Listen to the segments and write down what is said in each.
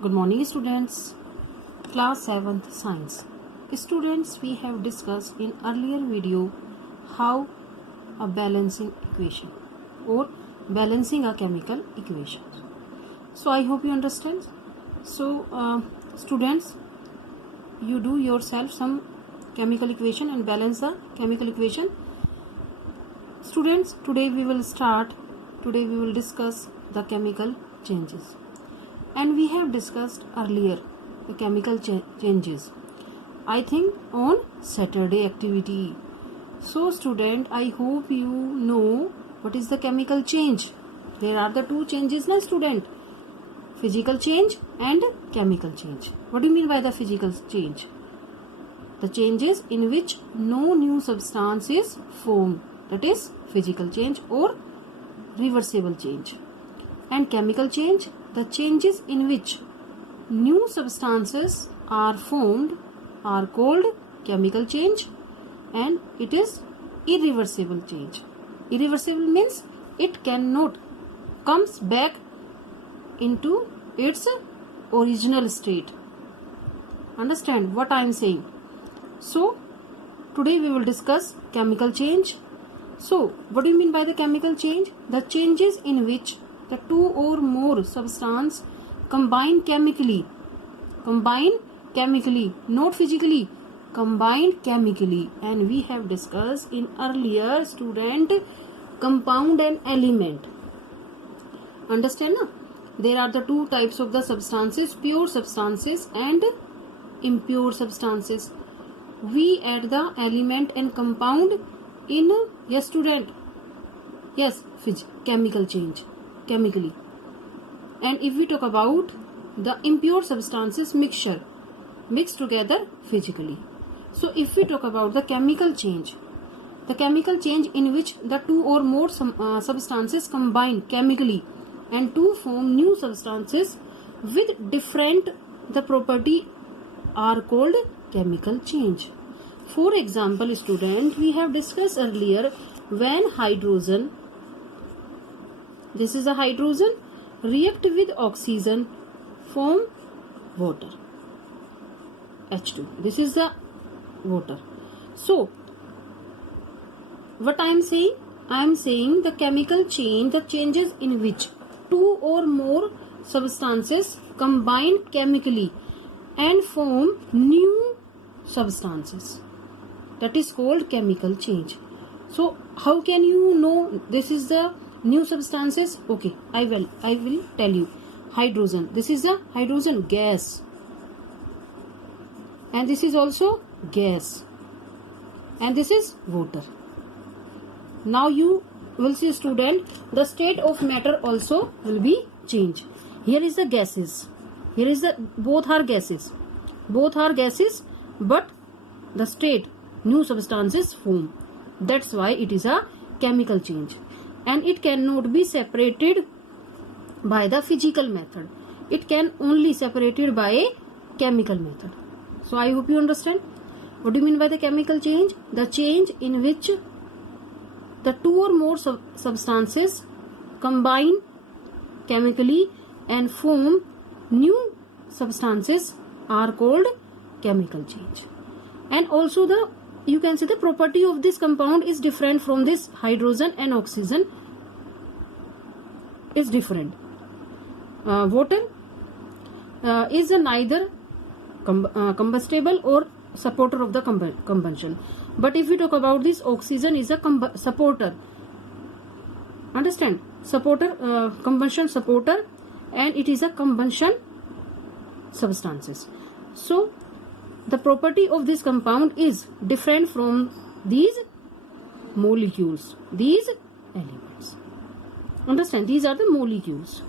Good morning, students. Class 7th Science. Students, we have discussed in earlier video how a balancing equation or balancing a chemical equation. So I hope you understand. So students, you do yourself some chemical equation and balance the chemical equation. Students, today we will discuss the chemical changes. And we have discussed earlier the chemical changes, I think on Saturday activity. So student, I hope you know what is the chemical change. There are the two changes, na student, physical change and chemical change. What do you mean by the physical change? The changes in which no new substance is formed, that is physical change or reversible change. And chemical change, the changes in which new substances are formed are called chemical change, and it is irreversible change. Irreversible means it cannot comes back into its original state. Understand what I am saying? So today we will discuss chemical change. So what do you mean by the chemical change? The changes in which the two or more substances combine chemically, not physically, combined chemically. And we have discussed in earlier student compound and element. Understand na? There are the two types of the substances, pure substances and impure substances. We add the element and compound in, yes student, yes, chemical change, chemically. And if we talk about the impure substances, mixture, mixed together physically. So if we talk about the chemical change in which the two or more substances combine chemically and to form new substances with different the property are called chemical change. For example, student, we have discussed earlier when hydrogen, this is a hydrogen, react with oxygen form water, H2. This is the water. So what I am saying? I am saying the chemical change, the changes in which two or more substances combine chemically and form new substances. That is called chemical change. So how can you know this is the new substances? Okay, I will tell you. Hydrogen, this is the hydrogen gas, and this is also gas, and this is water. Now you will see student, the state of matter also will be changed. Here is the gases, here is the both are gases, but the state new substances form. That's why it is a chemical change, and it cannot be separated by the physical method. It can only separated by a chemical method. So I hope you understand. What do you mean by the chemical change? The change in which the two or more substances combine chemically and form new substances are called chemical change. And also the, you can see the property of this compound is different from this hydrogen and oxygen is different. Water is neither combustible or supporter of the combustion. But if we talk about this, oxygen is a supporter. Understand? Supporter, combustion supporter, and it is a combustion substances. So the property of this compound is different from these molecules, these elements. Understand? These are the molecules.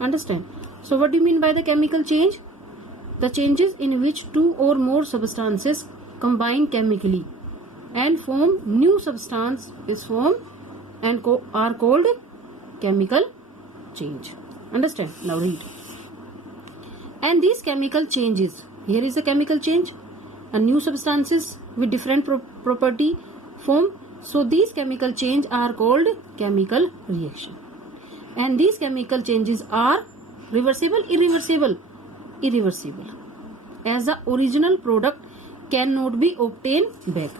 Understand? So what do you mean by the chemical change? The changes in which two or more substances combine chemically and form new substance is formed and are called chemical change. Understand? Now read. And these chemical changes, here is the chemical change, and new substances with different property form. So these chemical change are called chemical reaction. and these chemical changes are reversible, irreversible, as the original product cannot be obtained back.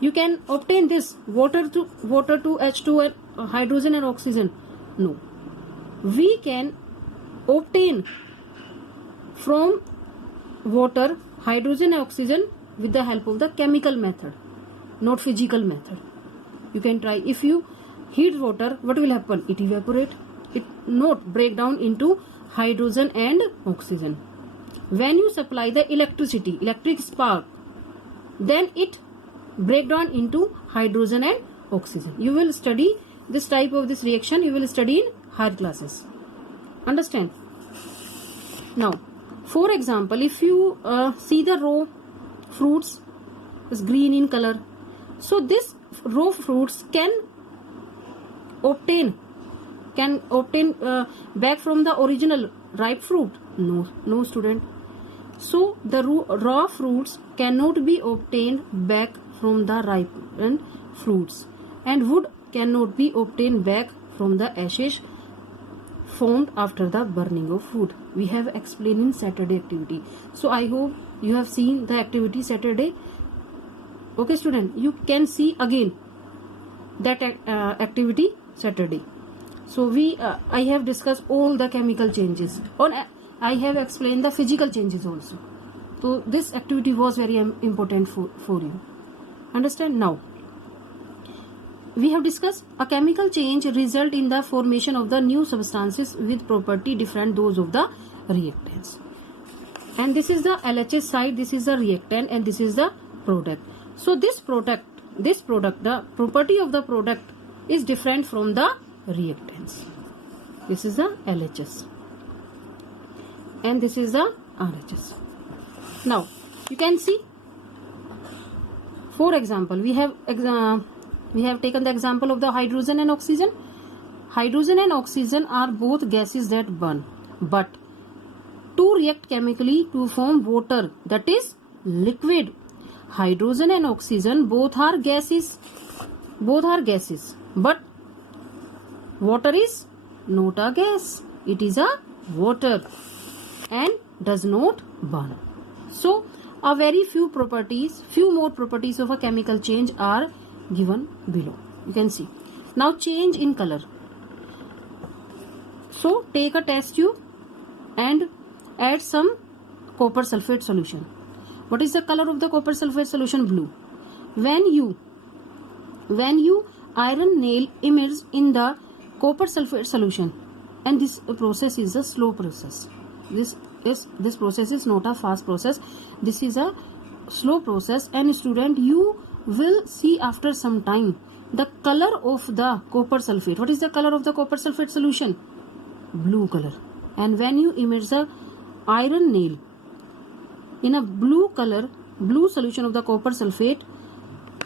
You can obtain this water to H2 and hydrogen and oxygen. No, we can obtain from water hydrogen and oxygen with the help of the chemical method, not physical method. You can try. If you heat water, what will happen? It evaporate. It not break down into hydrogen and oxygen. When you supply the electricity, electric spark, then it break down into hydrogen and oxygen. You will study this type of this reaction. You will study in higher classes. Understand? Now, for example, if you see the raw fruits is green in color, so this raw fruits can obtain back from the original ripe fruit. No student. So the raw fruits cannot be obtained back from the ripened fruits, and wood cannot be obtained back from the ashes formed after the burning of food. We have explained in Saturday activity. So I hope you have seen the activity Saturday. Okay student, you can see again that activity Saturday. So I have discussed all the chemical changes. I have explained the physical changes also. So this activity was very important for you. Understand? Now we have discussed a chemical change result in the formation of the new substances with property different those of the reactants. And this is the LHS side, this is the reactant, and this is the product. So this product, the property of the product is different from the reactants. This is the LHS and this is the RHS. Now you can see, for example, we have taken the example of the hydrogen and oxygen. Hydrogen and oxygen are both gases that burn, but to react chemically to form water, that is liquid. Hydrogen and oxygen both are gases, but water is not a gas, it is a water and does not burn. So a very few more properties of a chemical change are given below. You can see. Now change in color. So take a test tube and add some copper sulfate solution. What is the color of the copper sulfate solution? Blue. When you iron nail immerse in the copper sulfate solution, and this process is a slow process. This process is not a fast process. This is a slow process, and student, you will see after some time the color of the copper sulfate. What is the color of the copper sulfate solution? Blue color. And when you immerse the iron nail in a blue solution of the copper sulfate,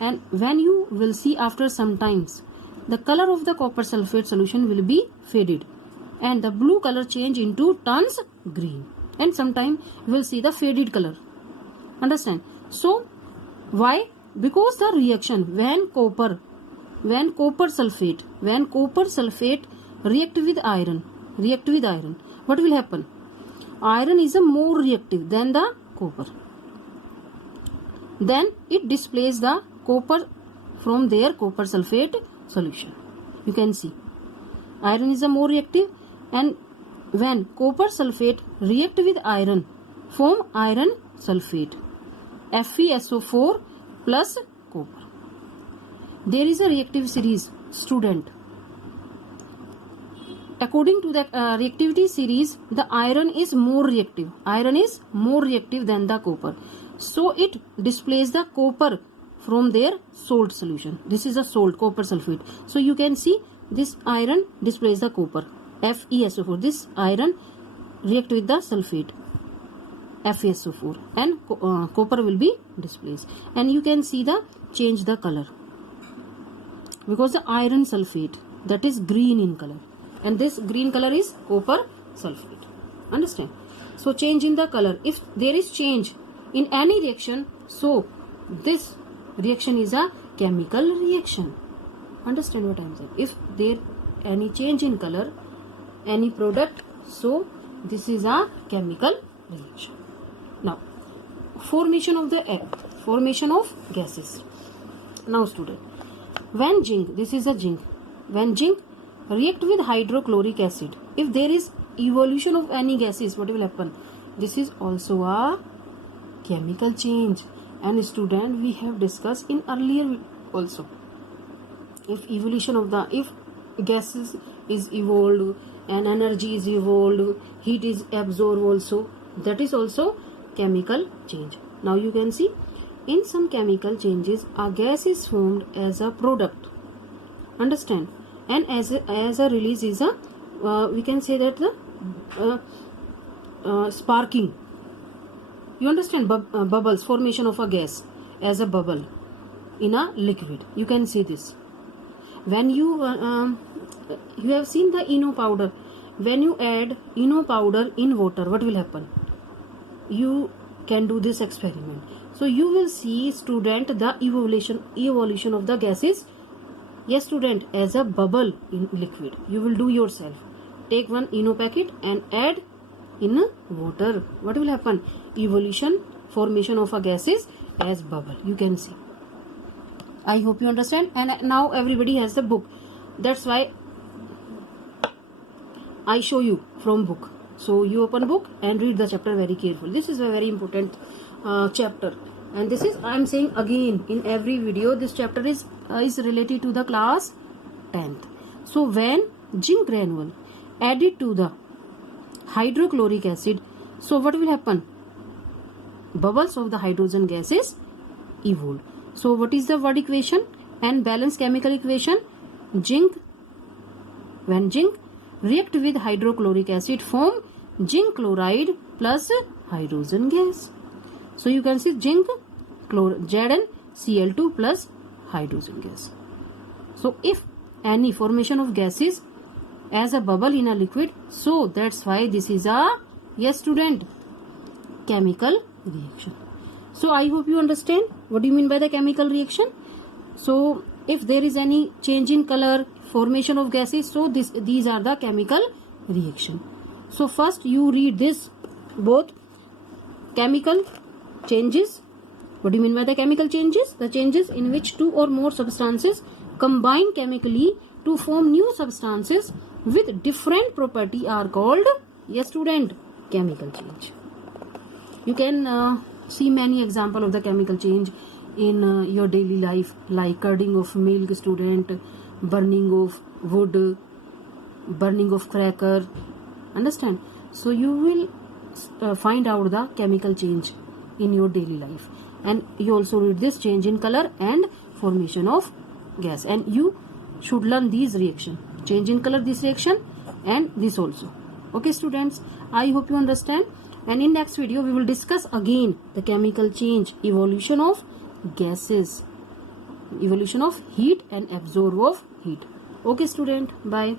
and when you will see after some times the color of the copper sulfate solution will be faded and the blue color change into turns green, and sometime you will see the faded color. Understand? So why? Because the reaction when copper sulfate react with iron, what will happen? Iron is a more reactive than the copper. Then it displaces the copper from their copper sulfate solution. You can see iron is a more reactive, and when copper sulfate react with iron, form iron sulfate, FeSO4 plus copper. There is a reactive series, student. According to the reactivity series, the iron is more reactive. Iron is more reactive than the copper. So it displaces the copper from their salt solution. This is a salt, copper sulfate. So you can see this iron displaces the copper, FeSO4. This iron react with the sulfate, FeSO4, and copper will be displaced. And you can see the change the color because the iron sulfate, that is green in color, and this green color is copper sulfate. Understand? So change in the color. If there is change in any reaction, so this reaction is a chemical reaction. Understand what I am saying? If there any change in color, any product. So this is a chemical reaction. Now formation of gases. Now student, when zinc, this is a zinc, when zinc react with hydrochloric acid, if there is evolution of any gases, what will happen? This is also a chemical change. And student, we have discussed in earlier also, if evolution of the, if gases is evolved and energy is evolved, heat is absorbed also, that is also chemical change. Now you can see, in some chemical changes a gas is formed as a product, understand, and as a release is a we can say that the sparking, you understand, bubbles, formation of a gas as a bubble in a liquid. You can see this when you have seen the ENO powder. When you add ENO powder in water, what will happen? You can do this experiment. So you will see, student, the evolution of the gases. Yes student, as a bubble in liquid. You will do yourself. Take one ENO packet and add in water. What will happen? Evolution, formation of a gases as bubble. You can see. I hope you understand. And now everybody has the book. That's why I show you from book. So you open book and read the chapter very carefully. This is a very important chapter. And this is, I am saying again in every video, this chapter is related to the class 10th. So when zinc granule added to the hydrochloric acid, so what will happen? Bubbles of the hydrogen gases evolve. So what is the word equation and balanced chemical equation? Zinc, when zinc react with hydrochloric acid, form zinc chloride plus hydrogen gas. So you can see zinc ZnCl2 plus hydrogen gas. So if any formation of gases as a bubble in a liquid, so that's why this is a, yes student, chemical reaction. So I hope you understand what do you mean by the chemical reaction. So if there is any change in color, formation of gases, so these are the chemical reaction. So first you read this, both chemical changes. What do you mean by the chemical changes? The changes in which two or more substances combine chemically to form new substances with different property are called, yes student, chemical change. You can see many examples of the chemical change in your daily life, like curding of milk, student, burning of wood, burning of cracker, understand. So you will find out the chemical change in your daily life, and you also read this change in color and formation of gas, and you should learn these reaction, change in color, this reaction, and this also. Okay students, I hope you understand. And in next video we will discuss again the chemical change, evolution of gases, evolution of heat and absorb of heat. Okay student, bye.